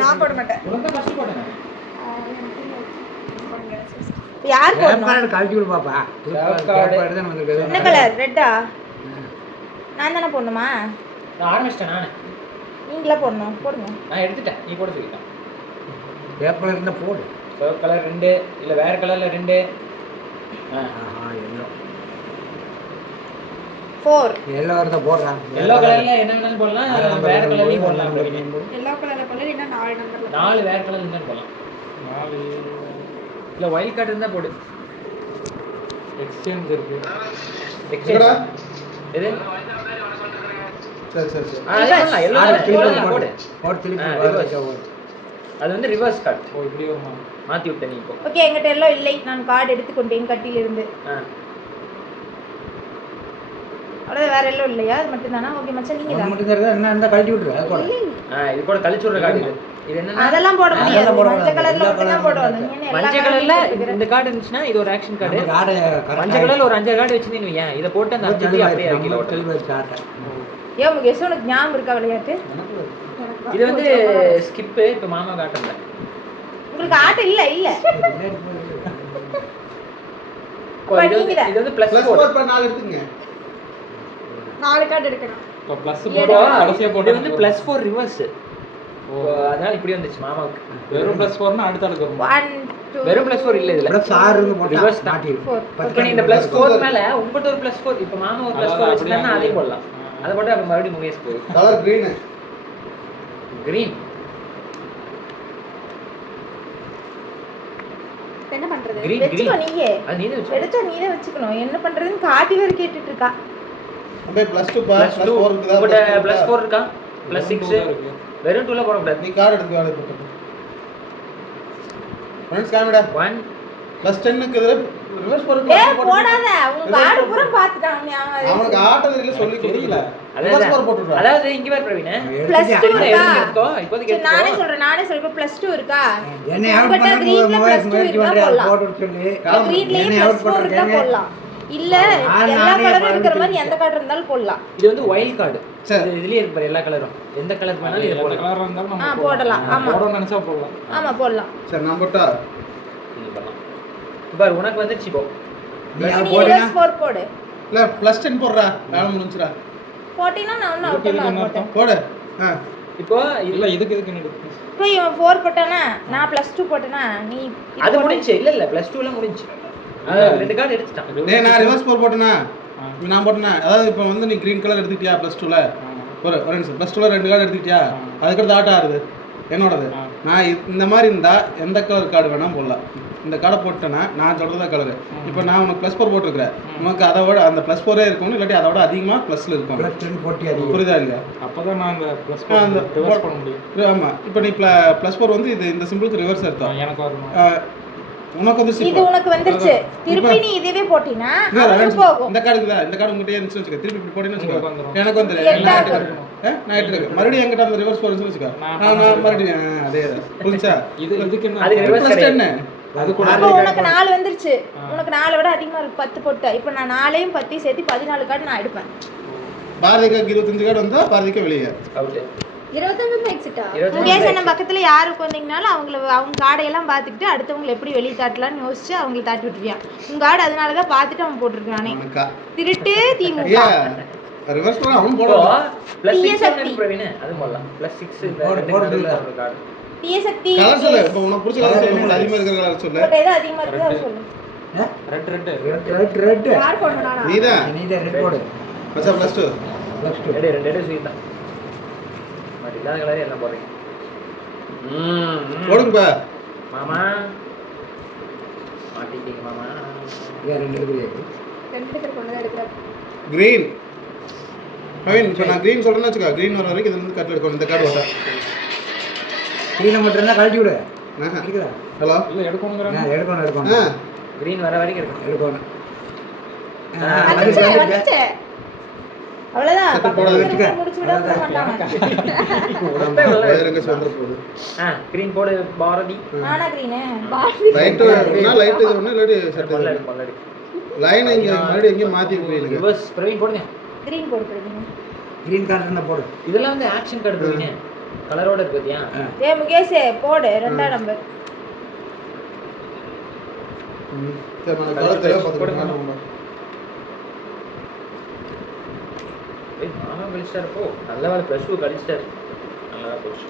நான் போட மாட்டேன். யார் போடணும்? கழட்டி விடு பாப்பா. என்ன கலர்? ரெட்டா? நான் தானே போடணுமா? நான் ஆரம்பிச்சிட்டேன் நானு. நீங்களா போடணும். போடுங்க. நான் எடுத்துட்டேன். நீ போட சொல்லிட்டேன். வேப்ப கலர் இருந்தா போடு. சிவப்பு கலர் 2 இல்ல வேற கலர்ல 2. எல்லோ. 4. எல்லோ வரத போடுறா. எல்லோ கலர்ல என்ன வேணாலும் போடலாம். வேற கலர்லயும் போடலாம். எல்லோ கலர்ல போடல இல்ல 4 நம்பர்ல. 4 வேற கலர்ல இருந்தா போடலாம். 4 இல்ல வைல்ட் கார்டு இருந்தா போடு. எக்ஸ்சேஞ்ச் இருக்கு. எக்ஸ்சேஞ்ச் எது? சரி. அதெல்லாம் எல்லோ கலர் போடு. போடு. அது வந்து ரிவர்ஸ் கார்டு. ஓ இப்படி வருமா? மாத்தி விட்ட நீ இப்போ. ஓகே என்கிட்ட எல்லாம் இல்லை. நான் கார்டு எடுத்து கொண்டேன் கட்டில இருந்து. அவ்வளவு வேற எல்லாம் இல்லையா? அது மட்டும் தானா? ஓகே மச்சான் நீங்க தான். மட்டும் தான் என்ன அந்த கழட்டி விட்டுரு. அது போடு. இது கூட கழிச்சு விடுற கார்டு இது. இது என்னன்னா அதெல்லாம் போட முடியாது. மஞ்சள் கலர்ல மட்டும் போடுவாங்க. மஞ்சள் கலர்ல இந்த கார்டு இருந்துச்சுனா இது ஒரு ஆக்ஷன் கார்டு. மஞ்சள் கலர்ல ஒரு 5 கார்டு வச்சிருந்தீங்க ஏன் இத போட்டு அந்த 5 அப்படியே வைக்கல ஓட்டல் வச்சு காட்ட. ஏன் முகேஷ் உனக்கு ஞாபகம் இருக்கா விளையாட்டு? இது வந்து ஸ்கிப் இப்ப மாமா காட்டல. உங்களுக்கு ஆட்ட இல்ல. இது வந்து +4 பண்ண 4 எடுத்துங்க. 4 கார்டு எடுக்கணும். இப்ப +4 கடைசியா போட்டு இது வந்து +4 ரிவர்ஸ். அதான் இப்படி வந்துச்சு மாமாவுக்கு. வெறும் +4 னா அடுத்த ஆளுக்கு வரும். 1 2 வெறும் +4 இல்ல இதுல. +6 னு போட்டா ரிவர்ஸ் மாட்டி. இப்ப நீ இந்த +4 மேல உங்கட்ட ஒரு +4 இப்ப மாமா ஒரு +4 வச்சிருந்தா அதையும் போடலாம். அத போட்டு அப்ப மறுபடியும் முகேஷ் போய் கலர் கிரீன் என்ன பண்றது? வெச்சுக்கோ நீயே. அது நீயே வெச்சு. எடுத்து நீயே வெச்சுக்கணும். என்ன பண்றதுன்னு காட்டி வர கேட்டிட்டு இருக்கா. அம்பே +2 பா +4 இருக்குதா? +4 இருக்கா? +6 வெறும் 2ல போட கூடாது. நீ கார்டு எடுத்து வாடா போட்டு. ஃப்ரெண்ட்ஸ் காமிடா. 1 +10 இருக்குது. ரிவர்ஸ் போட்டு போடாத. உன் கார்டு பூரா பாத்துட்டான் அவனுக்கு ஆட்டது இல்ல சொல்லி தெரியல. ரிவர்ஸ் போட்டுறா. அதாவது இங்க பாரு பிரவீன். +2 இருக்கா? இப்போதைக்கு நானே சொல்றேன் இப்ப +2 இருக்கா? என்ன அவுட் பண்ண முயற்சி பண்றேன் போட்டு சொல்லி. கிரீன்லயே +4 இருந்தா போடலாம். இல்ல எல்லா கலரும் இருக்கிற மாதிரி எந்த கலர் இருந்தாலும் போடலாம். இது வந்து வைல்ட் கார்டு. சரி இதுலயே இருக்கு பாரு எல்லா கலரும். எந்த கலர் வேணாலும் இது போடலாம். கலரா இருந்தாலும் நம்ம போடலாம். ஆமா போடணும் நினைச்சா போடலாம். ஆமா போடலாம். சரி நான் போட்டா நீ போடலாம். பாரு உனக்கு வந்துச்சு போ. நீ போடுனா +4 போடு. இல்ல +10 போடுறா. வேலை முடிஞ்சுடா. போட்டினா நான் அவுட் பண்ண போடு. இப்போ இல்ல இதுக்கு என்ன இப்போ இவன் 4 போட்டானா நான் +2 போட்டனா நீ அது முடிஞ்சு இல்ல +2 ல முடிஞ்சு. ரெண்டு கார்டு எடுத்துட்டான். டேய் நான் ரிவர்ஸ் போட்டேனா? நான் போட்டேனா? அதாவது இப்போ வந்து நீ கிரீன் கலர் எடுத்துக்கிட்டியா +2 ல? ஒரு நிமிஷம் +2 ல 2 கார்டு எடுத்துக்கிட்டியா? அதுக்கு அடுத்து ஆட்ட ஆறுது என்னோடது. நான் இந்த மாதிரி இருந்தா எந்த கலர் கார்டு வேணா போடலாம். இந்த கார்டை போட்டேன்னா நான் சொல்றதா கலர். இப்போ நான் உனக்கு +4 போட்டுருக்கேன். உனக்கு அதை விட அந்த +4 இருக்கணும் இல்லாட்டி அதை விட அதிகமா +ல இருக்கும். +10 போட்டி அதிகம். புரியுதா இல்லையா? அப்பதான் நான் அந்த +4 ரிவர்ஸ் பண்ண முடியும். ஆமா இப்போ நீ +4 வந்து இந்த சிம்பிளுக்கு ரிவர்ஸ் அர்த்தம். எனக்கு வரணும். உனக்கு வந்து இது உனக்கு வந்துருச்சு. திருப்பி நீ இதுவே போட்டினா அது போகும். இந்த கார்டு உங்ககிட்ட இருந்துச்சு வெச்சுக்க. திருப்பி இப்படி போடினா வெச்சுக்க. எனக்கு வந்து நான் எடுத்துக்க. மறுபடியும் என்கிட்ட அந்த ரிவர்ஸ் போறேன்னு வெச்சுக்க. நான் மறுபடியும் அதே புரிஞ்சா? இதுக்கு என்ன? அது ரிவர்ஸ் என்ன? அது கூட உனக்கு 4 வந்துருச்சு. உனக்கு 4 விட அதிகமா இருக்கு 10 போட்ட. இப்போ நான் 4ஐயும் 10ஐயும் சேர்த்து 14 கார்டு நான் எடுப்பேன். பாரதிக்கு 25 கார்டு வந்தா பாரதிக்கு வெளியே அவுட். 25 எக்ஸிட்டா. முகேஷ் அண்ணன் பக்கத்துல யாரு உட்கார்ந்தீங்கனாலும் அவங்க கார்டை எல்லாம் பார்த்துட்டு அடுத்தவங்க எப்படி வெளிய தாட்டலாம்னு யோசிச்சு அவங்கள தாட்டி விட்டுருவான். உங்க கார்டு அதனால தான் பார்த்துட்டு அவன் போட்டுருக்கானே. திருட்டு திமுக. ரிவர்ஸ் பண்ண அவன் போடுவான். +6 பிரவீன் அது போடலாம். +6 இந்த ரெண்டு கார்டு. தீயசக்தி. கலர் சொல்லு. இப்போ உனக்கு பிடிச்ச கலர் சொல்லு. உங்களுக்கு அதிகமா இருக்கிற கலர் சொல்லு. போட்ட ஏதோ அதிகமா இருக்கு அது சொல்லு. ரெட் யார் போடணும் நானா? நீதான் ரெட் போடு. மச்சா +2 ரெண்டு ஸ்வீட் தான். பட் இல்லாத கலரே எல்லாம் போடுறீங்க. போடுங்க பா. மாமா மாட்டிட்டீங்க மாமா. ரெண்டு இருக்குது. ரெண்டு பேர் கொண்டு தான் எடுக்கற. கிரீன். பிரவீன் இப்போ நான் கிரீன் சொல்றேன்னு வெச்சுக்க. கிரீன் வர வரைக்கும் இது வந்து கட் எடுக்கணும். இந்த கார்டு ஓட்ட. கீழ மட்டும் இருந்தா கழட்டி விடு. இருக்குதா? ஹலோ இல்ல எடுக்கணும்ங்கறாங்க. எடுக்கணும். கிரீன் வர வரைக்கும் எடுக்கணும். வந்துச்சு. அவ்வளவுதான். போட வெச்சுக்க. முடிச்சு விட மாட்டாங்க. வேறங்க சொல்ற போடு. கிரீன் போடு பாரதி. நானா கிரீன்? பாரதி. லைட் இது ஒண்ணு இல்லாட்டி செட் பல்லடி. லைன் இங்க மறுபடியும் எங்க மாத்தி போயிடுங்க. ரிவர்ஸ் பிரவீன் போடுங்க. கிரீன் போடு பிரவீன். கிரீன் கார்டு இருந்தா போடு. இதெல்லாம் வந்து ஆக்ஷன் கார்டு பிரவீனே. கலரோட இருக்கு பாத்தியா? ஏய் முகேஷ் போடு 2ஆம் நம்பர். சரி நான் கலர் தேவை பாத்துக்கோங்க நம்ம. ஏய் மாமா கழிச்சாரு போ. நல்ல வேளை +2 கழிச்சாரு. நல்லா போச்சு.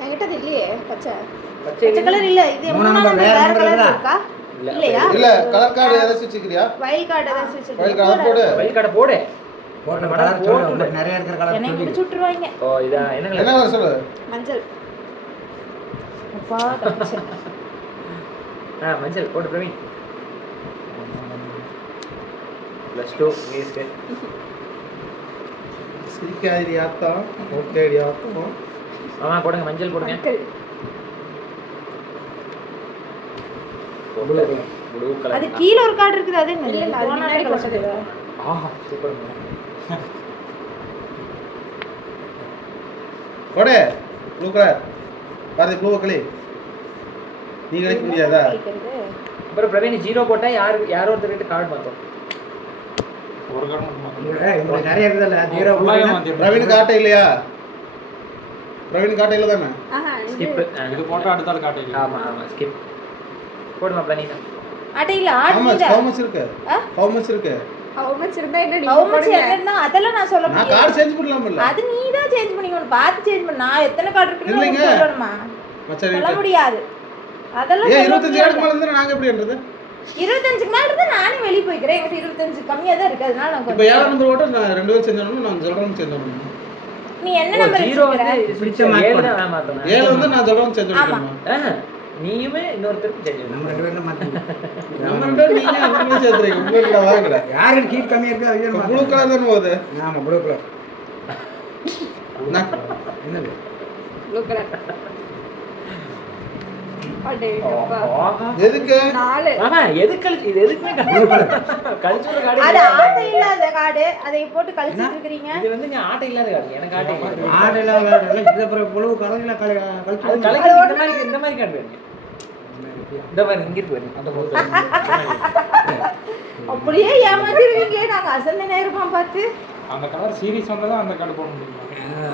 என்கிட்ட அது இல்லையே பச்சை. பச்சை பச்சை கலர் இல்ல. இது 3ஆம் நம்பர் வேற கலர் இருக்கா? இல்லையா? இல்ல கலர் கார்டு ஏதாச்சும் வச்சிருக்கியா? வைல்ட் கார்டு ஏதாச்சும் வச்சிருக்கீங்க? வைல்ட் கார்டு போடு. வைல்ட் கார்டு போடு. போட்ட கலர் சொல்லு. உங்களுக்கு நிறைய இருக்கிற கலர் என்னை சொல்லு. முடிச்சு விட்டுருவாங்க. ஓ இதா என்ன என்ன கலர்? கலர் சொல்லு. மஞ்சள். அப்பா தப்பிச்சு. மஞ்சள் போடு பிரவீன். +2 மீஸ்க்கு. சிரிக்காதடி ஆத்தா. ஓகேடி ஆத்தா. மாமா போடுங்க மஞ்சள் போடுங்க. Blue colour. அது கீழ ஒரு கார்டு இருக்குது அது என்ன? இல்ல அது முன்னாடி போட்டது. ஆஹா சூப்பர். போடு. Blue colour. பாரு ப்ளூ கலி. நீ கழிக்க முடியாதா? அப்புறம் பிரவீன் 0 போட்டா யாரோ ஒருத்தர் கார்டு மாத்தோம். ஒரு கார்டு மட்டும் மாத்தணும். உங்களுக்கு நிறைய இருக்குதுல்ல 0 ஃபுல்லாவே போடுங்க. மாத்திடணும். பிரவீன் காட்ட இல்லையா? பிரவீன் காட்ட இல்ல தானே? ஸ்கிப். இது போட்டா அடுத்த ஆள் காட்டிடலாம். ஆமா ஆமா ஸ்கிப். போடுமா பிளானிங். அட்டையில How much ஆட் இருக்கு? How much இருக்கு? ஹவுமச் இருந்தா என்ன நீங்க போடுங்க. அதெல்லாம் நான் சொல்ல நான் முடியாது. கார்டு சேஞ்ச் பண்ணலாம்ல? அது நீ தான் சேஞ்ச் பண்ணிக்கணும். பார்த்து சேஞ்ச் பண்ணு. நான் எத்தனை கார்டு இருக்குன்னு இல்லைங்க. உங்களுக்கு சொல்லணுமா? மச்சான் சொல்ல முடியாது. அதெல்லாம் ஏன் சொல்ல 25 முடியாது. கார்டு மேல இருந்தா நாங்க எப்படி பண்றது? 25க்கு மேல இருந்தா நானே வெளிய போய்க்கிறேன். எனக்கு 25 கம்மியா தான் இருக்கு. அதனால நான் இப்போ 7 நம்பர் ஓட்ட நான் 2 பேர் செஞ்சறணும். நான் சொல்றேன் செஞ்சறணும். நீ என்ன நம்பர் 0 வச்சிருக்க? வந்து பிடிச்ச மாதிரி தான் மாத்தணும். 7 வந்து நான் சொல்றேன் செஞ்சறணும். நீயுமே இன்னொருத்தருக்கு செஞ்சு நம்ம ரெண்டு பேரும் மாத்தணும். நம்ம ரெண்டு பேரும் நீங்க என்ன சேர்த்துறீங்க? உங்களுக்கு வாங்கல. யாருக்கு கீழ் கம்மியா இருக்கு அவங்க ப்ளூ கலர் தான போகுது. ஆமா ப்ளூ கலர். என்னது? Blue colour. எதுக்கு? 4. ஆமா எது கழிச்சு இது எதுக்குமே கழிச்சு ஒரு கார்டு. அது ஆட்டை இல்லாத கார்டு. அதை போட்டு கழிச்சிட்டு இருக்கீங்க. இது வந்து நீ ஆட்டை இல்லாத கார்டு. எனக்கு ஆட்டை இல்லை. ஆடல வேற இத அப்புறம் ப்ளூ கலர்ல அது கழிச்சு கலெக்ட் இந்த மாதிரி கார்டு வேணும். இந்த மாதிரி இங்க இருக்கு பாருங்க. அந்த போட்டோ. அப்படியே ஏமாத்திடுவீங்க. நாங்க அசந்த நேரமா பார்த்து அந்த கலர் சீரிஸ் வந்தா அந்த கார்டு போட முடியும்.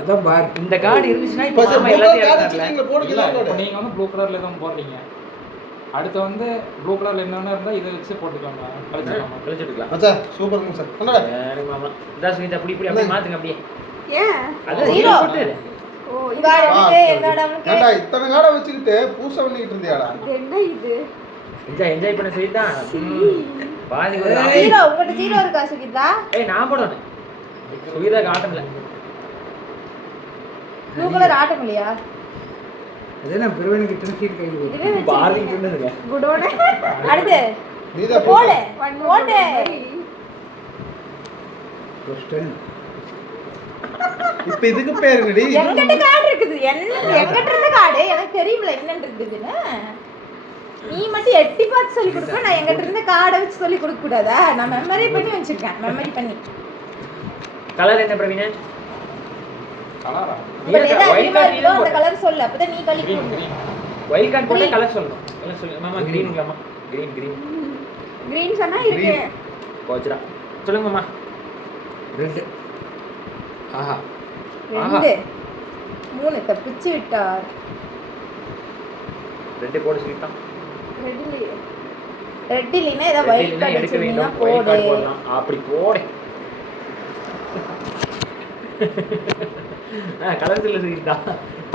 அதான் பார். இந்த கார்டு இருந்துச்சுன்னா இப்போ இப்போ மாமா எல்லாத்தையும் கார்டு எடுத்தார்ல. வச்சிருக்கீங்க போடுங்க இல்ல, கார்டு. இப்போ நீங்க வந்து ப்ளூ கலர்ல தான் போடுறீங்க. அடுத்து வந்து ப்ளூ கலர்ல என்னென்ன இருந்தா இதை வச்சு போட்டுக்கோங்க. கழிச்சுக்கோங்க. கழிச்சு எடுக்கலாம். மச்சான் சூப்பர் மச்சான். என்னடா? சரி மாமா. இதா சுனிதா அப்படி அப்படியே மாத்துங்க அப்படியே. ஏன் அது 0 போட்டு. ஓ இந்த கார்டு என்னடா உங்களுக்கு ஏண்டா இத்தனை கார்டை வச்சுக்கிட்டு பூசை பண்ணிட்டு இருந்தியாடா? என்ன இது? என்ஜாய் பண்ண சொல்லிதான். பாதி ஒரு 0 உங்ககிட்ட 0 இருக்கா சுகிதா? ஏய் நான் போடுவேன். சுகிதா காட்டல. ப்ளூ கலர் ஆட்டம் இல்லையா? அதே பிரவீனுக்கு இத்தனை சீட் கையில் இதுவே பாதி இருந்ததுங்க. குடோனே. அடுத்து நீதான் போடு. போடு. கொஸ்டின். இப்போ இதுக்கு பேர் என்னடி? எங்கிட்ட கார்டு இருக்குது. என்ன எங்கிட்ட இருந்த கார்டு எனக்கு தெரியும்ல என்னன்னு இருக்குதுன்னு. நீ மட்டும் எட்டி பார்த்து சொல்லி கொடுப்ப. நான் எங்கிட்ட இருந்த கார்டை வச்சு சொல்லி கொடுக்க கூடாதா? நான் மெமரி பண்ணி வச்சிருக்கேன். மெமரி பண்ணி. கலர் என்ன பிரவீனே? கலரா? இப்ப எது அதிகமா இருக்குதோ அந்த கலர் சொல்லு. அப்பதான் நீ கழிக்க கிரீன் முடியும். கிரீன். ஒயிட் கார்டு போட்டா கலர் சொல்லணும். கலர் சொல்லு மாமா. கிரீனுங்களாமா? Green green. கிரீன் சொன்னா இருக்கு. போச்சுடா. சொல்லுங்க மாமா. ரெண்டு. ஆஹா. 2 3 தப்பிச்சு விட்டார். 2 போடு சொல்லிட்டான். ரெட் இல்லைன்னா ஏதோ ஒயிட் கார்டு எடுக்க வச்சிருந்தீங்கன்னா வேண்டும். ஒயிட் போடு. கார்டு போடலாம். அப்படி போடு. கலர் சொல்ல சொல்லிட்டான்.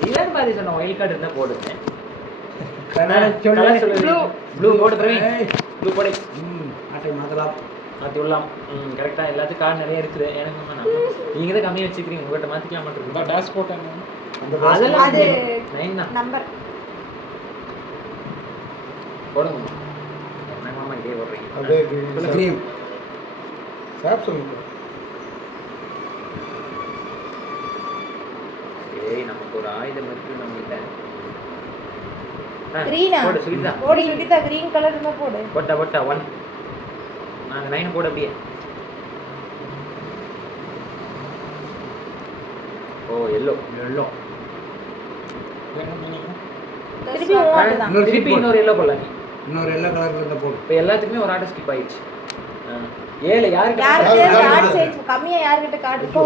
இவன் பாதி சொன்ன ஒயிட் கார்டு இருந்தா போடுங்க. கலர் சொல்லு. ப்ளூ போடு பிரவீன். ப்ளூ போடு. ஆட்டை மாத்தலாம். மாற்றி விடலாம். கரெக்டா எல்லாத்துக்கும் கார்டு நிறைய இருக்குது. எனக்கு நீங்க தான் கம்மியாக வச்சுக்கிறீங்க. உங்கள்கிட்ட மாற்றிக்கலாம் இந்த மாட்டேன். டேஷ் போட் என்ன? அதெல்லாம் அது 9 தான். நம்பர் போடுங்க என்ன மாமா இதே போடுறீங்க. அப்படியே கிரீம். சாப்சன். ஏய் நமக்கு ஒரு ஆயுதம் இருக்கு நம்மகிட்ட. கிரீனா போடு சுகிதா. போடு சுகிதா. கிரீன் கலர் இருந்தா போடு. போட்டா 1 நாங்க 9 போட அப்படியே. ஓ எல்லோ. என்ன மீனிங்? திருப்பி ஓட்டு தான். இன்னொரு திருப்பி seat இன்னொரு எல்லோ போடலாம். நீ இன்னொரு எல்லோ கலர்ல இருந்தா போடு. இப்போ எல்லாத்துக்குமே ஒரு ஆர்டர் ஸ்கிப் ஆயிடுச்சு. 7 யாருக்கு யாருக்கு கார்டு சேஞ்ச் கம்மியா யார்கிட்ட கார்டு இருக்கோ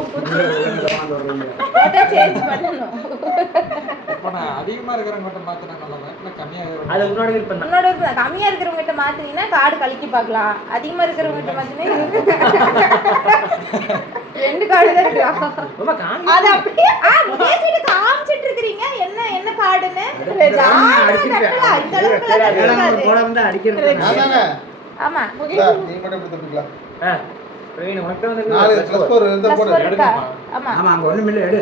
போட்டா சேஞ்ச் பண்ணணும். அப்ப நான் அதிகமா இருக்கிறவங்க மாத்தினா நல்லதா இல்ல கம்மியா அது உன்னோட விருப்பம் தான். உன்னோட விருப்பம். கம்மியா இருக்கிறவங்க கிட்ட மாத்தினீங்கன்னா கார்டு கலக்கி பார்க்கலாம். அதிகமா இருக்கிறவங்க கிட்ட மாத்தினீங்கன்னா 2 கார்டு தான் இருக்கு. ரொம்ப காமி. அது அப்படியே முகேஷிட்ட காமிச்சிட்டு இருக்கீங்க. என்ன கார்டுன்னு இந்த அளவுக்கு போடாம அடிக்கிறது. அதானே ஆமா நீ மட்டும் எப்படி தப்பிக்கலாம்? பிரவீன் உனக்கு வந்து 4 +4 இருந்தா போடு. ஆமா ஆமா அங்க ஒண்ணும் இல்ல எடு.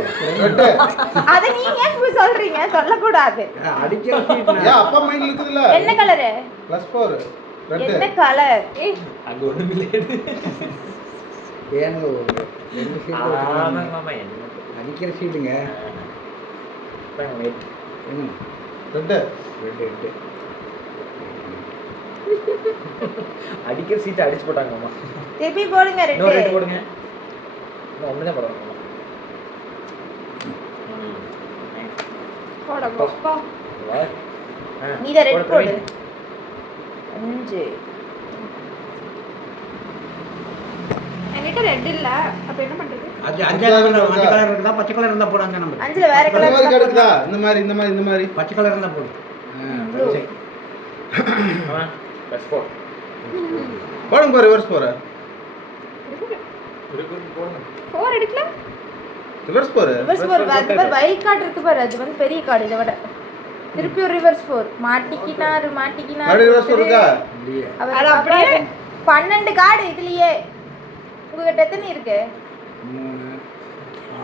அத நீங்க ஏன் சொல்றீங்க? சொல்லக்கூடாது. அடிக்கிறது. ஏன் அப்பா மைண்ட்ல இருக்குதுல? என்ன கலரு? +4 ரெட். என்ன கலர்? அங்க ஒண்ணும் இல்ல. ஏனோ ரெண்டு சீட் ஆமா மாமா என்ன அடிக்கிற சீடுங்க. வெயிட். ரெட். ரெட். அடிக்கிற சீட் அடிச்சு போட்டாங்க மாமா. திருப்பி போடுங்க இன்னொரு ரெட் ரெட். போடுங்க. இன்னும் ஒண்ணு தான் போடுறாங்க மாமா. போட போ. ஆ நீ தான் ரெட் போடு. 5 என்கிட்ட ரெட் இல்ல. அப்ப என்ன பண்றது? அது அஞ்சு கலர் இருந்தா பச்சை கலர் இருந்தா போடாங்க நம்ம. 5ல வேற இந்த மாதிரி கலர் இருக்குதா? இந்த மாதிரி பச்சை கலர் இருந்தா போடு. blue. ஆமா +4. போடுங்க போ. ரிவர்ஸ் போற. போடுங்க. 4 எடுக்கல. ரிவர்ஸ் போற. ரிவர்ஸ் 4 அது பாரு வைல்ட் கார்டு இருக்கு பாரு. அது வந்து பெரிய கார்டு இத விட. திருப்பி ஒரு ரிவர்ஸ் 4 மாட்டிக்கினாரு. அப்படியே ரிவர்ஸ் போறதா? அது அப்படியே 12 கார்டு இதுலயே. உங்ககிட்ட எத்தனை இருக்கு? 3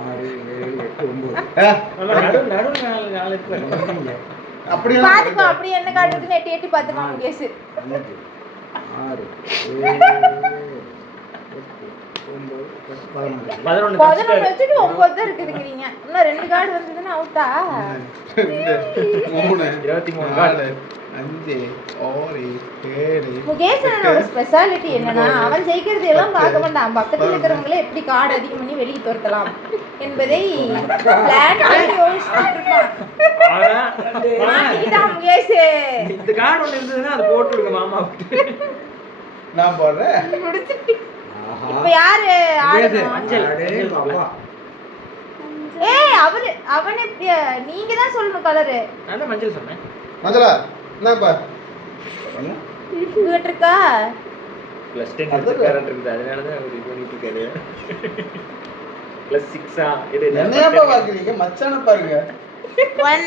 6 7 8 9. நடு நாலு இருக்கு. அப்படியே பாத்துக்கோ. அப்படியே என்ன கார்டு இருக்குன்னு எட்டி பாத்துக்கோ முகேஷ். 5 6 7 8 9 11 வச்சுட்டு 9 தான் இருக்குதுங்கறீங்க. இன்னும் 2 கார்டு வந்ததுன்னா அவுட்டா? 2 3 23 கார்டு. 5 6 7 முகேஷனோட ஸ்பெஷாலிட்டி என்னன்னா அவன் ஜெயிக்கிறது எல்லாம் பார்க்க மாட்டான். பக்கத்துல இருக்கிறவங்களே எப்படி கார்டு அதிகம் பண்ணி வெளியே துரத்தலாம் என்பதை பிளான் பண்ணி யோசிச்சுட்டு இருப்பான். மாட்டிக்கிட்டான் முகேஷ். இந்த கார்டு ஒண்ணு இருந்ததுன்னா அது போட்டு விடுங்க மாமாவுக்கு. நான் போறேன். முடிச்சிட்டு இப்ப யாரு ஆடணும்? அஞ்சல் பாப்பா. ஏய் அவன் எப்படி? நீங்க தான் சொல்லணும் கலரு. நான் தான் மஞ்சள் சொன்னேன். மஞ்சளா என்னப்பா? இங்கிட்ட இருக்கா? +10 எடுத்துக்காரன் இருக்குது. அதனால தான் அவர் இது பண்ணிட்டு இருக்காரு. +6 இது என்னையப்பா பாக்குறீங்க? மச்சான பாருங்க. 1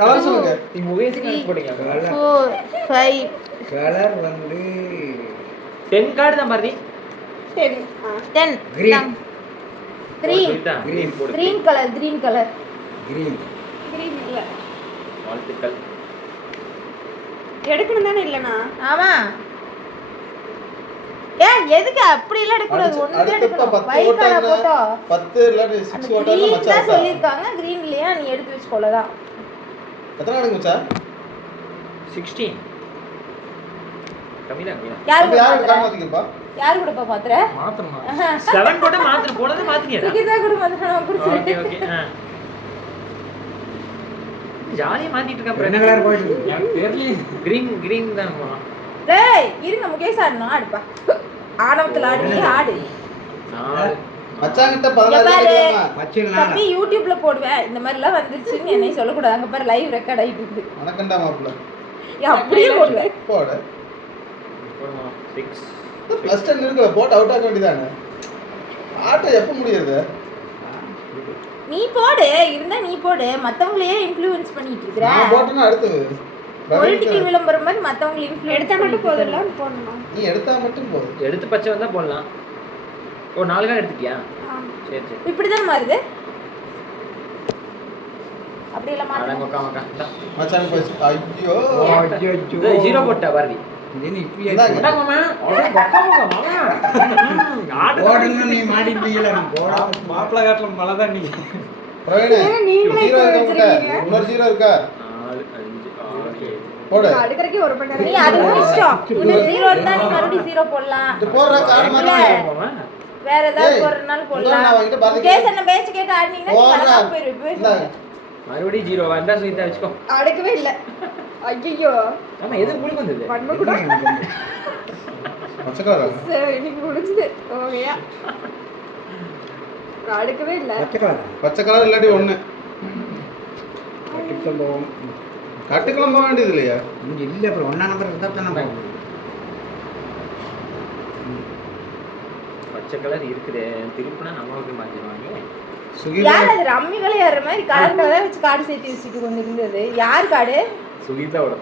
கலர் சொல்லுங்க. நீ முகேஷ் கலர் போடுங்க. 4 5 கலர் வந்து 10 கார்டு தான் பாருங்க. 10 Green. 3 போடு. green colour. green. இல்ல வாழ்த்துக்கள். எடுக்கணும் தானே இல்லனா? ஆமா. ஏன் எதுக்கு அப்படி எல்லாம் எடுக்க கூடாது? ஒண்ணு தான் எடுக்கணும். வைட் கலர் போட்டோ 10 இல்ல 6 ஓட்டா மச்சான் தான் சொல்லிருக்காங்க. green இல்லையா நீ எடுத்து வெச்சுக்கோலதான். எத்தனை நாளைக்கு மச்சான்? 16 கம்மிதான். யாரு கூட பாத்துற? மாத்தணுமா? 7 போட்டா போனது மாத்தினியா? சுகிதா கூட மாத்தணும் குடிச்சு. Okay okay. ஜாலியா மாத்திட்டு இருக்க. என்ன கலர் போயிட்டு இருக்கு? எனக்கு தெரியல. கிரீன் தான் போலாம். டேய் இருங்க முகேஷ் ஆடணும். ஆடுப்பா. ஆடவத்துல ஆடு. ஆடு. 4 மச்சான் கிட்ட 16 கேக்குறாங்க. பச்சை தம்பி யூடியூப்ல போடுவேன். இந்த மாதிரி எல்லாம் வந்துருச்சுன்னு என்னை சொல்லக்கூடாது. அங்க பாரு லைவ் ரெக்கார்ட் ஆயிட்டு இருக்கு. வணக்கம்டா மாப்ள. அப்படியே போடுவேன். போடு. போடுமா 6 +10 இருக்குல போட் அவுட் ஆக வேண்டியதானே. ஆட்ட எப்ப முடியுது? நீ போடு. இருந்தா நீ போடு. மத்தவங்களையே இன்ஃப்ளூயன்ஸ் பண்ணிட்டு இருக்கற. நான் போட்டேன்னா அடுத்து பொலிட்டிக்கல் விளம்பரம் மாதிரி மத்தவங்களை இன்ஃப்ளூயன்ஸ் எடுத்தா மட்டும் போதும்ல போடணும். நீ எடுத்தா மட்டும் போதும். எடுத்து பச்சை வந்தா போடலாம். ஓ 4 கார்டு எடுத்துட்டியா? சரி சரி. இப்படி தான் மாறுது. அப்படி எல்லாம் மாறுது. அடங்க மக்கா. மச்சான் போய் ஐயோ இது 0 போட்டா பாரதி. இது இப்பயே போடா மாமா. அட மக்கா மாமா. ஆடு போடுங்க நீ மாட்டிட்டீங்களா? போடா. மாப்பிள்ளை காட்டுல மழை தான் நீ. பிரவீன் நீங்களே 0 இருக்கா? இன்னொரு 0 இருக்கா? 4 5 6 7 போடு. அடுக்கறக்கே ஒரு பண்ண. நீ அதுவும் இஷ்டம். இன்னும் 0 இருந்தா நீ மறுபடியும் 0 போடலாம். இது போடுற கார்டு இல்ல. மாமா. வேற ஏதாவது போறனால போடலாம். நான் உன்கிட்ட பாத்து கேஸ் என்ன பேச்சு கேட்டு ஆடுனீங்கன்னா நீ போடுறா. கலக்கா போயிரு. மறுபடியும் 0 வந்தா சுயிதா வெச்சுக்கோ. அடுக்கவே இல்ல. ஐயோ ஆமா எது உங்களுக்கு வந்தது? வன்ம கூட. பச்சை கலரா? சரி இன்னைக்கு முடிஞ்சது ஓகேயா அடுக்கவே இல்ல பச்சை கலர் இல்லாட்டி ஒண்ணு கட்டுக்கெல்லாம் போக வேண்டியது இல்லையா? இல்ல அப்புறம் 1 நம்பர் இருந்தா தானே போகும். பச்சை கலர் இருக்குது திருப்பினா நம்மளுக்கு மாத்திடுவாங்க. சுகீதா யார் அது ரம்மி விளையாடுற மாதிரி கலர் கலரா வச்சு கார்டு சேர்த்து வச்சுட்டு கொண்டு இருந்தது யார் கார்டு சுகிதாவோட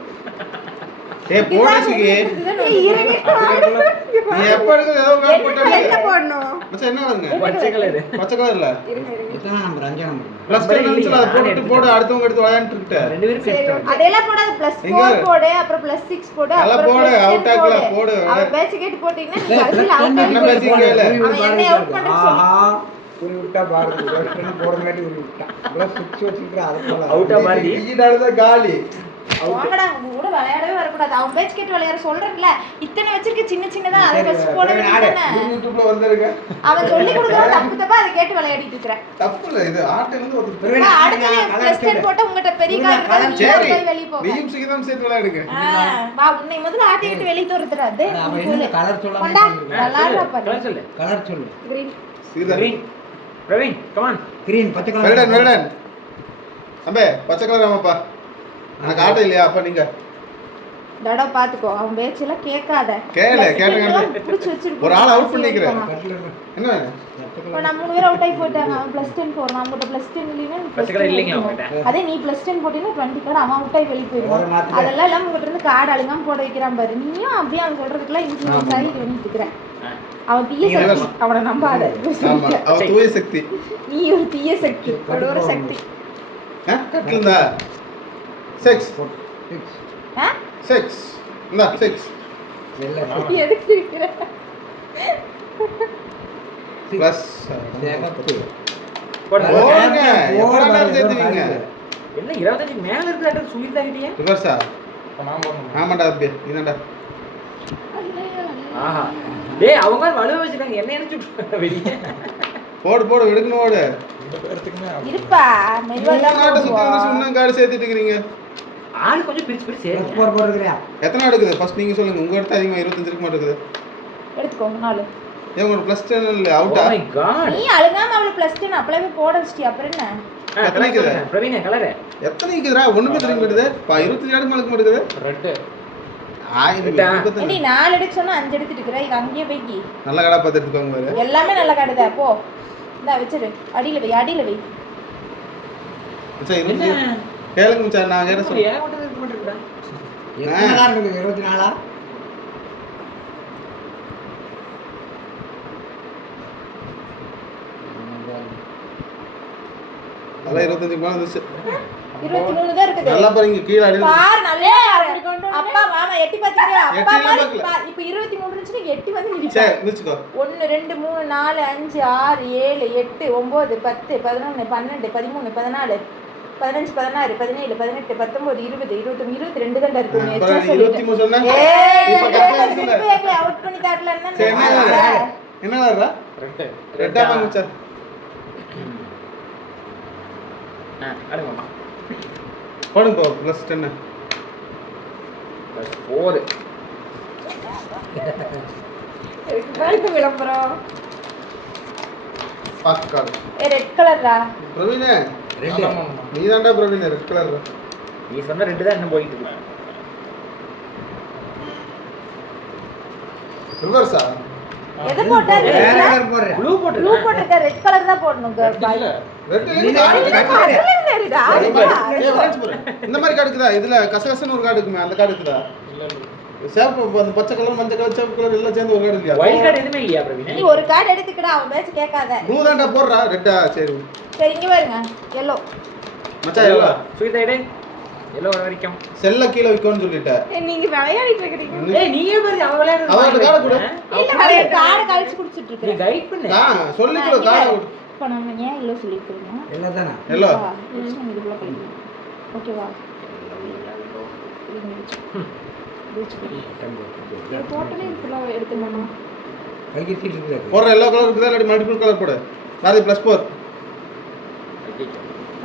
போடு சுகி. நீ எப்ப எடுக்குது ஏதோ கார்டு போட்டா என்ன போடணும் மச்சான் என்ன வருங்க? பச்சை கலர் பச்சை கலர் இல்ல எத்தனை நம்பர் 5 நம்பர் ப்ளஸ் 10 நிமிஷம் அதை போட்டு போடு அடுத்தவங்க எடுத்து விளையாண்டுட்டு இருக்க. ரெண்டு பேரும் சரி சேர்த்து அதெல்லாம் போடாத +4 போடு அப்புறம் +6 போடு நல்லா அப்புறம் போடு, +10 out ஆக்கல, போடு. அவன் பேச்சு கேட்டு போட்டீங்கன்னா நீ கடைசில அவுட் என்ன பேசிங்க கேளு. அவன் என்னை out பண்றேன்னு சொல்லி. புரி விட்டா பாருங்க போடுங்காட்டி உரி விட்டா ப்ளஸ் 6 வச்சிருக்கா அது அவுட்டா மாதிரி ஈடாடுத காலி. வாங்கடா உங்க கூட விளையாடவே வரக்கூடாது அவன் பேச்சு கேட்டு விளையாட சொல்றேன்ல இத்தனை வச்சிருக்க சின்ன சின்னதா அதை வச்சு போட வேண்டியதானே யூடியூப்ல வந்திருக்க. அவன் சொல்லி கொடுக்குறான் தப்பு தப்பா அதை கேட்டு விளையாடிட்டு இருக்கிறேன் தப்பு இல்ல இது ஆட்ல இருந்து ஒரு அடுக்கல +10 போட்டா உங்ககிட்ட பெரிய கார்டு நீ சரி போய் வெளிய போ நீயும் சுகிதம் சேர்த்து விளையாடுங்க. வா உன்னை முதல்ல ஆட்டி விட்டு வெளிய தோறுத்துறாதே அவ என்ன கலர் சொல்லாம கொண்டா விளையாடுறா பாரு கலர் சொல்லு கலர் சொல்லு கிரீன் சுகிதம் பிரவீன் பிரவீன் கமான் கிரீன் பச்சை கலர் வெல்டன் வெல்டன் அம்பே பச்சை கலர் ஆமாப்பா. எனக்கு ஆட்ட இல்லையா அப்ப நீங்க டடா பாத்துக்கோ அவன் பேச்செல்லாம் கேட்காத கேளுங்க புடிச்சு வச்சிரு ஒரு ஆள் அவுட் பண்ணிக்கிறேன். என்ன இப்போ நான் 3 பேர் அவுட் ஆகி போயிட்டாங்க அவன் +10 போறான் அவன்கிட்ட +10 இல்லைன்னா நீ பச்சை கலர் இல்லைங்க +10 அவன்கிட்ட. அதே நீ +10 போட்டீங்கன்னா 20 கார்டு அவன் அவுட் ஆகி வெளிய போயிடுவான் அதெல்லாம் எல்லாம் உங்ககிட்ட இருந்து கார்டு அழுகாம போட வைக்கிறான் பாரு நீயும் அப்படியே அவன் சொல்றதுக்குலாம் இன்ஃப்ளூயன்ஸ் ஆகி பண்ணிட்டு இருக்கிற அவன் தீய சக்தி அவனை நம்பாத ஆமா அவ தூய சக்தி. நீ ஒரு தீய சக்தி கொடூர சக்தி கட்டில்தா 6 6 இந்த 6 எதுக்கு இருக்கிற பிளஸ் போடு ஓடுங்க எவ்வளவு நேரம் சேர்த்துவீங்க? என்ன 25 மேல இருக்குடா சுகிதா கிட்டயே ரிவர்ஸா? இப்போ நான் போடணும். ஆமாடா அப்படி இதான்டா. ஆஹா டேய் அவங்க வலுவ வச்சிருக்காங்க என்ன நினைச்சிட்டு வெளிய போடு போடு எடுக்கணும் ஓடு. இந்த பேர்த்துக்குமே இருப்பா மெதுவா தான் நாட்ட சுத்தி வந்து இன்னும் கார்டு சேர்த்துட்டு இருக்கீங்க. ஆளு கொஞ்சம் பிரிச்சு பிரிச்சு சேருங்க ஸ்கோர் போடுறியா எத்தனை எடுக்குது ஃபர்ஸ்ட் நீங்க சொல்லுங்க. உங்க இடத்துல அதிகமா 25 இருக்க மாட்டேங்குது. எடுத்துக்கோ 4 ஏன் உங்களுக்கு +10 இல்ல ஓ அவுட்டா? மை காட் நீ அழுகாம அவள +10 அப்ளைவே போட வச்சிட்டியா அப்புறம் என்ன எத்தனை இருக்குது பிரவீன் கலர் எத்தனை இருக்குதுடா? ஒண்ணுமே தெரிய மாட்டேங்குது. 25 எடுக்க மாட்டேங்க மாட்டேங்குது. ரெட்டு 1000 நீ 4 எடுக்க சொன்னா 5 எடுத்துட்டு இருக்கற இது அங்கேயே வைக்கி நல்ல கடை பார்த்து எடுத்துக்கோங்க பாரு. எல்லாமே நல்ல காடுதா போ இந்தா வச்சிரு அடியில வை மச்சான் 20 கேளுங்க மச்சான் நான் கேட்ட சொல்றேன். ஏன் மட்டும் இருக்க மாட்டேங்குதா எத்தனை கார் இருக்கு 24 அதெல்லாம் 25 மேல வந்துச்சு. 23 தான் இருக்குது நல்லா பாருங்க கீழ அடி. பார் நல்லா பாரு அப்பா மாமா எட்டி பாத்தீங்களா அப்பா எட்டிலாம் மாதிரி பார்க்கல. இப்போ 23 இருந்துச்சு எட்டி வந்து நிப்பா சரி நிச்சுக்கோ. 1 2 3 4 5 6 7 8 9 10 11 12 13 14 15 16 17 18 19 20 21 22 தான் இருக்கு நீ எச்சா அப்புறம் சொல்லிட்ட 23 சொன்னா ஏய் இப்ப கரெக்டா இப்போ இருக்குல்ல? எங்களை அவுட் பண்ணி காட்டலன்னா சரி என்ன வரா? ரெட்டு ரெட்டா வாங்க மச்சான். அடுங்க போடுங்க போ +10 4 பாருங்க விளம்பரம் பாக்கா. ரெட் கலரா பிரவீனே ரெண்டு நீதான்டா பிரவீனே ரெட் கலர். நீ சொன்ன ரெண்டு தான் என்ன போயிட்டு இருக்கு ரிவர்ஸா? எதை போட்டா வேற கலர் போடுற ப்ளூ போட்டு ப்ளூ போட்டுக்க ரெட் கலர் தான் போடணும் பாய் ரெட் நீ சரிடா இந்த மாதிரி கார்டு இருக்குதா? இதுல கசகசன்னு ஒரு கார்டு இருக்குமே அந்த கார்டு இருக்குதா? இல்ல இல்ல சேப்பு அந்த பச்சை கலர் மஞ்சள் கலர் சேப்பு கலர் எல்லாம் சேர்ந்து ஒரு கார்டு இல்லையா? வைல்ட் கார்டு எதுவுமே இல்லையா பிரவீன் நீ ஒரு கார்டு எடுத்துக்கடா அவன் பேச்சு கேட்காத ப்ளூ தான்டா போடுறா ரெட்டா? சரி சரி இங்க பாருங்க எல்லோ மச்சான் எவ்வளோ? சுகிதா எடு எல்லோ வரைக்கும் செல்ல கீழே வைக்கணும்னு சொல்லிட்டேன். நீங்க விளையாடிட்டு இருக்கீங்க ஏய் நீயே பாரு அவ விளையாடுறது அவளோட கார்டு கொடு. இல்ல கார்டு கழிச்சு குடிச்சிட்டு நீ இருக்கேன் கைட் பண்ணு சொல்லி கொடு கார்டு கொடு. இப்போ நம்ம ஏன் எல்லோ சொல்லிருக்கோம் எல்லாம் தானே எல்லோ இதுக்குள்ள கழிக்கணும் ஓகேவா இது போட்டனே ஃபுல்லா எடுத்துடலாமா கைக்கு சீட் இருக்கு போடுற எல்லோ கலர் இருக்குதா இல்லாட்டி மல்டிபிள் கலர் போடு. அது +4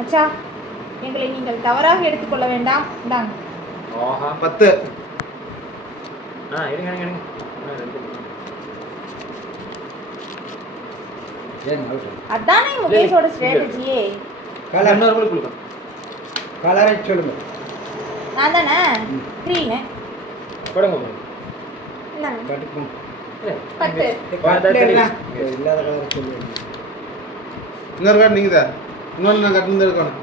அச்சா எங்களை நீங்கள் தவறாக எடுத்துக்கொள்ள வேண்டாம் இந்தாங்க ஆஹா 10 எடுங்க எடுங்க எடுங்க ஏன் அவுட் அதானே முகேஷோட ஸ்ட்ராட்டஜியே. கலர் இன்னொரு கொடுக்கும். கலரை சொல்லுங்க. நான் தானே க்ரீனு போடுங்க. இந்தாங்க கட்டுக்கும் 10. இல்லாத கலரை சொல்லுங்க. இன்னொரு கார்டு நீங்கள் தான் இன்னொன்று நான் கட்டிருந்து எடுக்கணும்.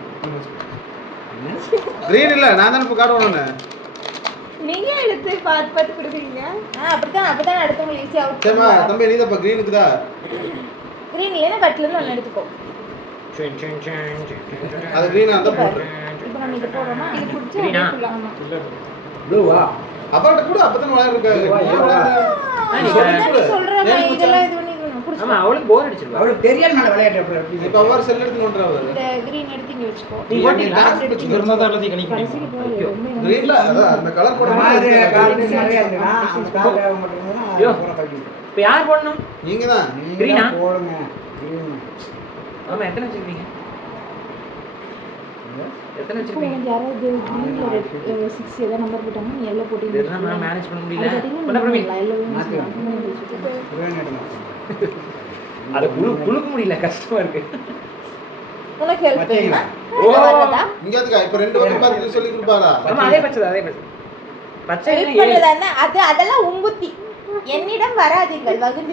க்ரீன் இல்லை நான் தானே இப்போ கார்டு வேணும்னு. நீங்க எடுத்து பார்த்து பார்த்து கொடுக்குறீங்க. அப்படிதான் அடுத்தவங்க ஈஸியா அவுட் சரிம்மா தம்பி நீ தான் இப்போ க்ரீனுக்கு தான். க்ரீன் இல்லைன்னா கட்டிலேருந்து ஒன்று எடுத்துக்கோ. அது க்ரீனாக இருந்தால் போட்டுரு. இப்போ நம்ம இது போடுறோமா? இது பிடிச்சி Green ஆ? ஆமா. ப்ளூவா அப்பாட்ட கூட அப்போ தான் விளையாடுறதுக்காக சொல்றேன் இதெல்லாம் இது பண்ணி பிடிச்சி. ஆமா அவளுக்கு போர் அடிச்சிருவா. அவளுக்கு தெரியாது நான் விளையாட்டு அப்புறம் இப்போ அவ்வாறு செல் எடுத்து கொண்டுறாரு. இந்த க்ரீன் எடுத்து இங்க வச்சுக்கோ. நீ போட்டீங்களா? இங்க இருந்தா தான் எல்லாத்தையும் கணிக்க கடைசியில் போய் ரொம்ப க்ரீன்ல அதான் அந்த கலர் போட மாதிரி கார்டு நிறைய இருக்குன்னா அந்த கார்டு மட்டும் ஐயோ. தான் கட்டி. இப்போ யார் போடணும்? நீங்க தான். Green ஆ? போடுங்க. green. ஆமா எத்தனை வச்சிருக்கீங்க? எத்தனை இப்போ வச்சிருக்கீங்க? உனக்கு யாராவது க்ரீன்ல 6 ஏதாவது நம்பர் போட்டாங்க நீ எல்லாம் போட்டு இதெல்லாம் நான் மேனேஜ் பண்ண முடியல. பண்ண பிரவீன். green எடுங்க. அத குளுக்க முடியல கஷ்டமா இருக்கு. உனக்கு ஹெல்ப் வச்சீங்களா? பண்ணுவா? இங்க அதுக்கா இப்போ ரெண்டு பக்கம் பார்த்து சொல்லி கொடுப்பாரா. ஆமா அதே பச்சை. பச்சை ஹெல்ப் இல்ல, பண்ணதானே அதெல்லாம் உம்புத்தி. என்னிடம் வராதீர்கள் வகுந்து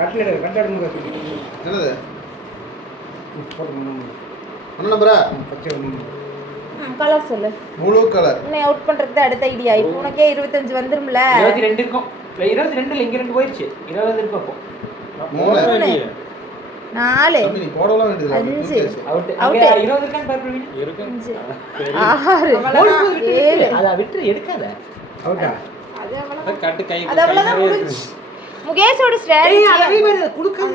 கட்டில் எடு, கட்டு எடுங்க. என்னது போடுங்க. என்ன நம்பரா? பச்சை ஒன்று. கலர் சொல்லு. Blue colour. உன்னை அவுட் பண்றது தான் அடுத்த ஐடியா. இப்போ உனக்கே 25 வந்துரும்ல. 22 இருக்கும். 22ல இங்க 2 போயிடுச்சு. 20 இருக்கு அப்போ. 3 4 தம்பி நீ போடலாம் வேண்டியது 5 அவுட். Out. அங்க 20 இருக்கான்னு பாரு பிரவீன். இருக்கு 6 7 அத விட்டு எடுக்காத. அவுட்டா? கட்டு கை அது அவ்வளவுதான் முடிஞ்சு. முகேஷோட ஸ்ட்ராட்டஜி குடுக்காம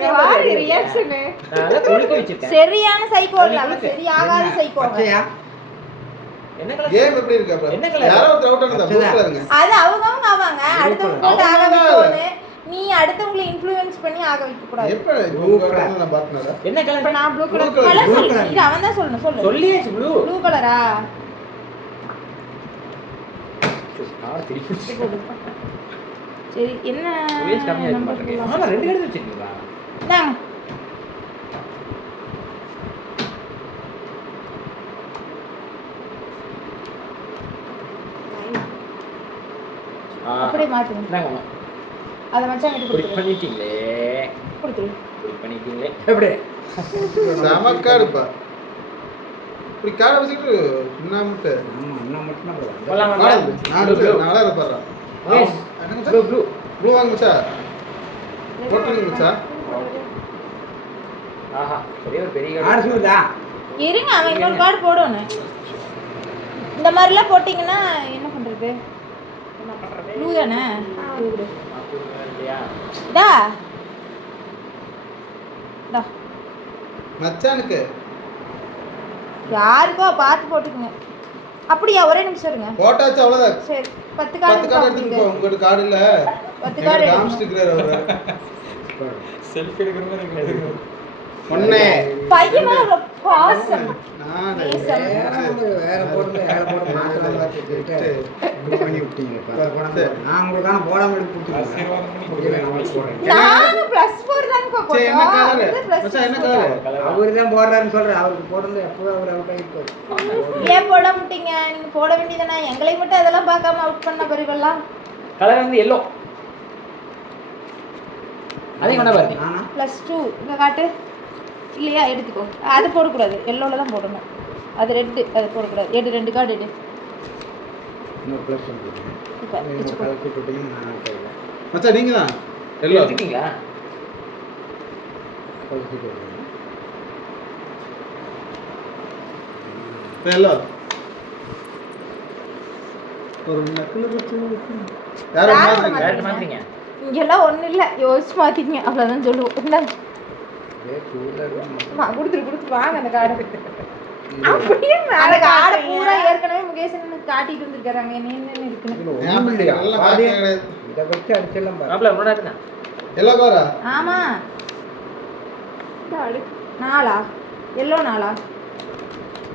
ரியாக்ஷன் அத குளுக்க வச்சிருக்கேன். சரியான சைக்கோ இல்ல அவன் சரியாகாத சைக்கோ. பச்சையா? என்ன கலர்? கேம் எப்படி இருக்கு அப்ப? என்ன colour? யாரோ ஒருத்தர் அவுட் ஆனதா ப்ளூ கலருங்க. அது அவங்க ஆவாங்க. அடுத்தவங்க ஆக வைக்கணும். நீ அடுத்தவங்களை இன்ஃப்ளூயன்ஸ் பண்ணி ஆக வைக்க கூடாது. எப்ப ப்ளூ கலர் நான் பார்த்தனடா. என்ன இப்ப கலர்? நான் blue colour Blue colour colour. சொல்லு. இது அவன் தான் சொல்லணும் சொல்லு. சொல்லியாச்சு ப்ளூ. ப்ளூ கலரா? சரி என்ன வேஸ்ட் கம்மியா இருக்கு நம்பர் பாருங்க. ஆமா 2 எடுத்து வச்சிருக்கீங்களா? இந்தாங்க. அப்படியே மாத்துங்க. இந்தாங்க. அத மச்சான் கிட்ட குளிக் கொடுத்துரு. பண்ணிட்டீங்களே. கொடுத்துரு. குளிக் பண்ணிட்டீங்களே. எப்படி? சமக்காடுப்பா. இப்படி காட வச்சிட்டு என்ன முட்டை. ஆமா, இன்னும் மட்டும் தான் போடுவோம். போலாம் காடு. வாங்க. நான் நல்லா பாறா. Yes. Blue blue. ப்ளூ வாங்க மச்சா. போட்டுங்க மச்சா. ஆஹா. பெரிய ஆடு சொல்லுதா? இருங்க அவன் இன்னொரு கார்டு போடணும். இந்த மாதிரிலாம் போட்டிங்கன்னா என்ன பண்றது? ப்ளூ தானே? இல்லையா? டா டா மச்சானுக்கு யாருக்கோ பார்த்து போட்டுக்குங்க. அப்படியா? ஒரே நிமிஷம் இருங்க. போட்டாச்சு அவ்வளவுதான். சரி 10 10 கார்டு கார்டு எடுத்துட்டு போ. உங்ககிட்ட கார்டு இல்ல. 10 கார்டு டாம் ஸ்டிக்கர் அவரு. செல்ஃபி எடுக்கிற மாதிரி இருக்கு. ஒண்ணே. பையன் மேல ஒரு பாசம். நான் நேசம். வேற போடுங்க, வேற போடுங்க. மாத்தலாம் பார்த்துட்டு இப்படி பண்ணி விட்டீங்க. இப்ப கொண்டாந்து நான் உங்களுக்கான போடாம எடுத்து கொடுத்துருக்கேன். நான் போடுறேன். நாங்க +4 தான் சரி, என்ன கலர்? மச்சான் என்ன கலர்? அவரு தான் போடுறாருன்னு சொல்றேன். அவருக்கு போடுறது எப்போ அவர் அவுட் ஆகிட்டு ஏன் போட மாட்டீங்க? நீங்க போட வேண்டியதானே. எங்களை மட்டும் அதெல்லாம் பார்க்காம அவுட் பண்ண பிறகுலாம் கலர் வந்து yellow. அதே கொண்டா பாருங்க. நானா +2 இங்க காட்டு. இல்லையா எடுத்துக்கோ. அது போடக்கூடாது. எல்லோவில் தான் போடணும். அது ரெட்டு. அது போடக்கூடாது. 2 கார்டு எடு. இன்னொரு ப்ளஸ் வந்துருக்கேன். இப்போ வச்சுக்கோ. கலக்கி போட்டீங்கன்னா நான் அவுட் ஆகிடுவேன். மச்சான் நீங்க தான். எல்லோ. எடுத்துட்டீங்களா? கலக்கி போடுறேன். எல்லோ. ஒரு நக்கல வச்சு யாரோ யாரை மாத்துங்க. யார்கிட்ட மாத்துறீங்க? இங்கெல்லாம் ஒன்றும் இல்லை. யோசிச்சு மாற்றிங்க. அவ்வளோதான் சொல்லுவோம். இந்தாங்க. அப்படியே சூடாக இருக்கும். கொடுத்துட்டு வாங்க அந்த கார்டு. அப்படியே அந்த கார்டை பூரா ஏற்கனவே முகேசன் காட்டிட்டு வந்துருக்காங்க. என்ன இருக்குன்னு. ஒண்ணும் இல்லையா? நல்ல பாதி மார்க் கிடையாது. இதை வச்சு அடிச்சிடலாம் பாரு. மாப்ள முன்னாடி இருந்தா. எல்லோ கலரா? ஆமா 4 எல்லோ 4.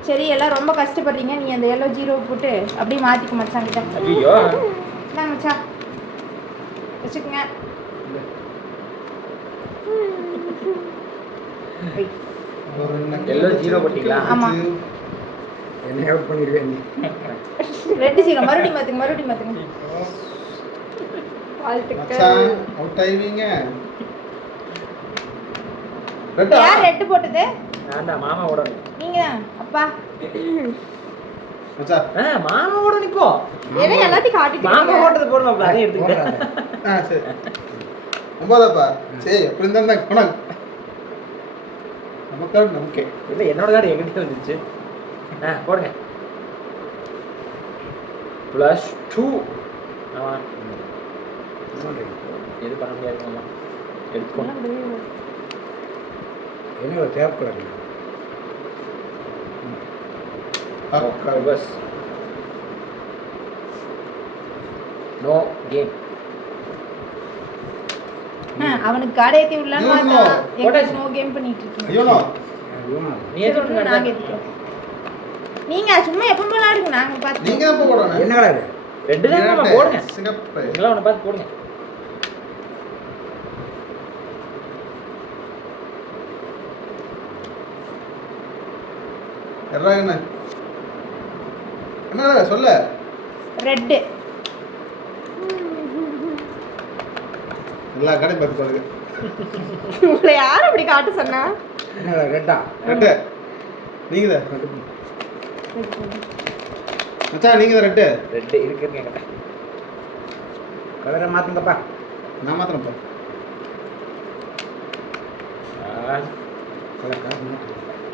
சரி எல்லாம் ரொம்ப கஷ்டப்படுறீங்க. நீ அந்த எல்லோ 0 போட்டு அப்படியே மாற்றிக்க மச்சான் கிட்ட. ஐயோ. இந்தாங்க மச்சான் வச்சுக்கோங்க. எல்லோ 0 போட்டீங்களா? ஆமா. என்ன அவுட் பண்ணிடுவேன் நீ. ரெட் 0 மறுபடியும் மாத்துங்க. மச்சான் அவுட் ஆயிவீங்க. ரெட்டா? யார் ரெட் போட்டது? நான் தான் மாமா ஓடணும். நீங்க தான். அப்பா. மச்சான் மாமா ஓடணும் இப்போ. ஏன்னா எல்லாத்தையும் காட்டிட்டு மாமா ஓட்டது போடுவாப்ல அதை எடுத்துக்கிட்டேன். சரி. ஒன்பதாப்பா. சரி எப்படி இருந்தா போனா. நமக்கே. இல்ல என்னோட கார்டு எங்கிட்ட வந்துச்சு. போடுங்க. +2. ஆமா. எது பண்ண முடியாது. எடுத்துக்கோ. என்ன ஒரு தேவைக்கூடாது. பஸ். No game. அவனுக்கு கார்டு ஏத்தி விடலான்னு ஐயோ, பார்த்தா போட்டாச்சு. நோ கேம் பண்ணிட்டு இருக்கீங்க. ஐயோ நீ எதுக்கு நாங்க ஏத்திக்கிறோம். நீங்க சும்மா எப்ப விளையாடுங்க நாங்க பாத்து. நீங்க தான் போடணும். என்ன கலர்? ரெட் தான் மாமா போடுங்க. சிகப்பு. நீங்களா ஒண்ணு பார்த்து போடுங்க. என்ன சொல்ல? ரெட். எல்லா கடையும் பார்த்து பாருங்க. உங்களை யார் அப்படி காட்ட சொன்னா? என்ன கலர்? ரெட்டா? ரெட்டு. நீங்க தான். மச்சான் நீங்க தான் ரெட்டு. ரெட் இருக்குன்னு கேட்டேன். கலரை மாத்துங்கப்பா. நான் மாத்திரப்பா. கலர் காசு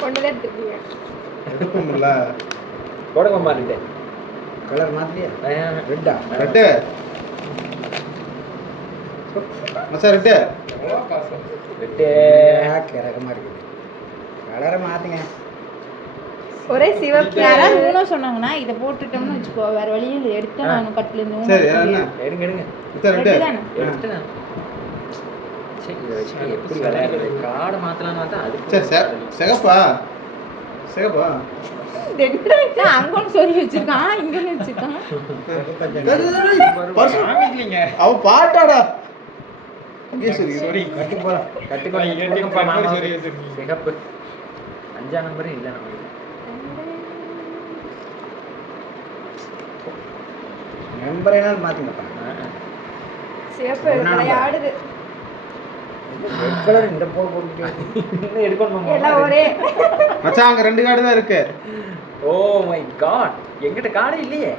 கொண்டு தான் எடுத்துக்கீங்க. எடுப்போம்ல. போடுங்க மாமா ரெட். கலர் மாத்தியா? ரெட்டா? ரெட்டு. மச்சான் ரெட்டு. ரெட் கிரகமா இருக்குது. கலரை மாத்துங்க. ஒரே சிவப்பு. யாராவது ஊனோ சொன்னாங்கன்னா இதை போட்டுட்டோம்னு வச்சுக்கோ, வேற வழியும் இல்லை. எடுத்து நான் கட்டில இருந்து சரி என்ன? எடுங்க. மச்சான் ரெட்டு. எடுத்துட்டேன். சரி இதை வச்சு எப்படி விளையாடுறது? கார்டை மாத்தலாம்னு பார்த்தா சரி அதுக்கு சிகப்பா. சிகப்பா. அங்கன்னு சொல்லி வச்சிருக்கான், இங்கன்னு வச்சிருக்கான். அவன் பாட்டாடா. சரி கட்டி போலாம். சிகப்பு 5ஆம் நம்பரே இல்லை நம்ம. நம்பர் என்னாலும் மாத்துங்கப்பா. சிவப்பு விளையாடுது. ரெட் கலர் இந்த போல் போட்டுட்டு இன்னும் எடுக்கணும் எல்லாம் ஒரே. மச்சான் அங்க 2 கார்டு தான் இருக்கு. ஓ மை காட், எங்கிட்ட கார்டு இல்லையே.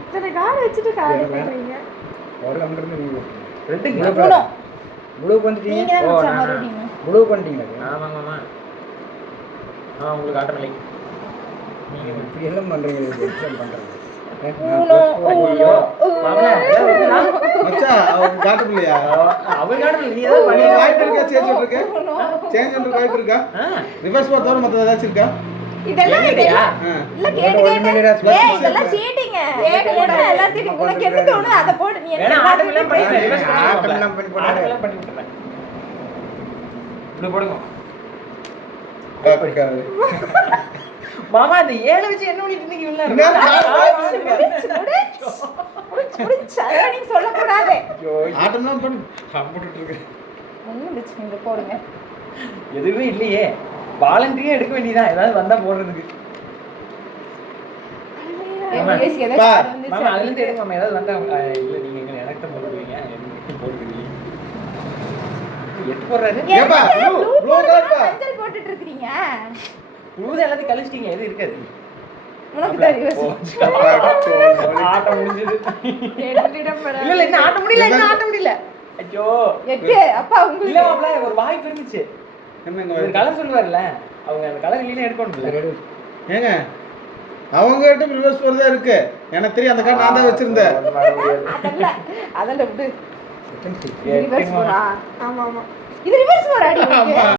இத்தனை கார்டு வச்சுட்டு கார்டு பண்றீங்க. ஒரு அங்கிருந்து நீங்க ரெண்டுங்களா? மூணு. ப்ளூக்கு வந்துட்டீங்க. நீங்க தான் ஓ, வச்சா நான் மறுபடியும். ப்ளூக்கு வந்துட்டீங்க. ஆமாங்க மாமா. உங்களுக்கு ஆட்டமில்லை. நீங்க இப்படி எல்லாம் பண்றீங்க. எக்ஸாம் பண்றீங்க. ஊனோ ஊனோ மச்சான் அவன் கார்டு இல்லையா? அவர் கார்டு நீ ஏதாவது பண்ணி வாய்ப்பு இருக்கா? சேஞ்ச் பண்றதுக்கு? சேஞ்ச் பண்றதுக்கு வாய்ப்பு இருக்கா? ரிவர்ஸ் போற தவிர மத்த ஏதாச்சும் இருக்கா? இதெல்லாம் இல்லையா? இல்ல கேட்டு ஏய் இதெல்லாம் சீட்டிங். கேட்டு எல்லாத்தையும் உங்களுக்கு எது தோணுதோ அத போடு. நீ வேணா என்ன ஆட்டமில்லாம் பண்ணி ரிவர்ஸ் ஆட்டமெல்லாம் பண்ணி போடாத. ஆட்டமெல்லாம் பண்ணி விட்டுறேன். இப்படி போடுங்க இருக்காது. மாமா. இந்த 7 வச்சு என்ன பண்ணிட்டு இருந்தீங்க இவ்வளவு என்ன? நீங்க சொல்ல கூடாது. ஆட்டம் தான் பண்ணு. சாப்பிட்டுட்டு இருக்கு. ஒண்ணும் பிரச்சனை இல்ல, போடுங்க. எதுவுமே இல்லையே. வாலண்டரியா எடுக்க வேண்டியதான் ஏதாவது வந்தா போடுறதுக்கு. என் பேசி ஏதோ பா. கார்டு வந்துச்சு. மாமா அதுல இருந்து எடுங்க மாமா. ஏதாவது வந்தா இல்ல நீங்க எங்க எனக்கு தான் போடுவீங்க. எனக்கு போடுவீங்க. எட்டு போடுறாரு. ஏப்பா, blue colour பா. மஞ்சள் போட்டுட்டு இருக்கீங்க. புழுத எல்லாத்தையும் கழிச்சிட்டீங்க. எது இருக்காது. உனக்கு தான் ரிவர்ஸ். ஆட்டம் முடிஞ்சது. கேட்டுட்டிடம் பரா. இல்ல இன்னும் ஆட்ட முடியல. இன்னும் ஆட்ட முடியல. ஐயோ. எட்டு அப்பா இல்ல உங்களுக்கு மாப்ள ஒரு வாய்ப்பு இருந்துச்சு. என்னங்க ஒரு கலர் சொல்லுவார்ல. அவங்க அந்த கலர் இல்லைன்னா எடுக்கணும்ல. ஏங்க அவங்க கிட்ட ரிவர்ஸ் போறதா இருக்கு. எனக்கு தெரியும் அந்த கார்டு நான் தான் வச்சிருந்தேன். அதல்ல விடு. செகண்ட் ரிவர்ஸ் போறா. ஆமா ஆமா. இது ரிவர்ஸ் போறாடி.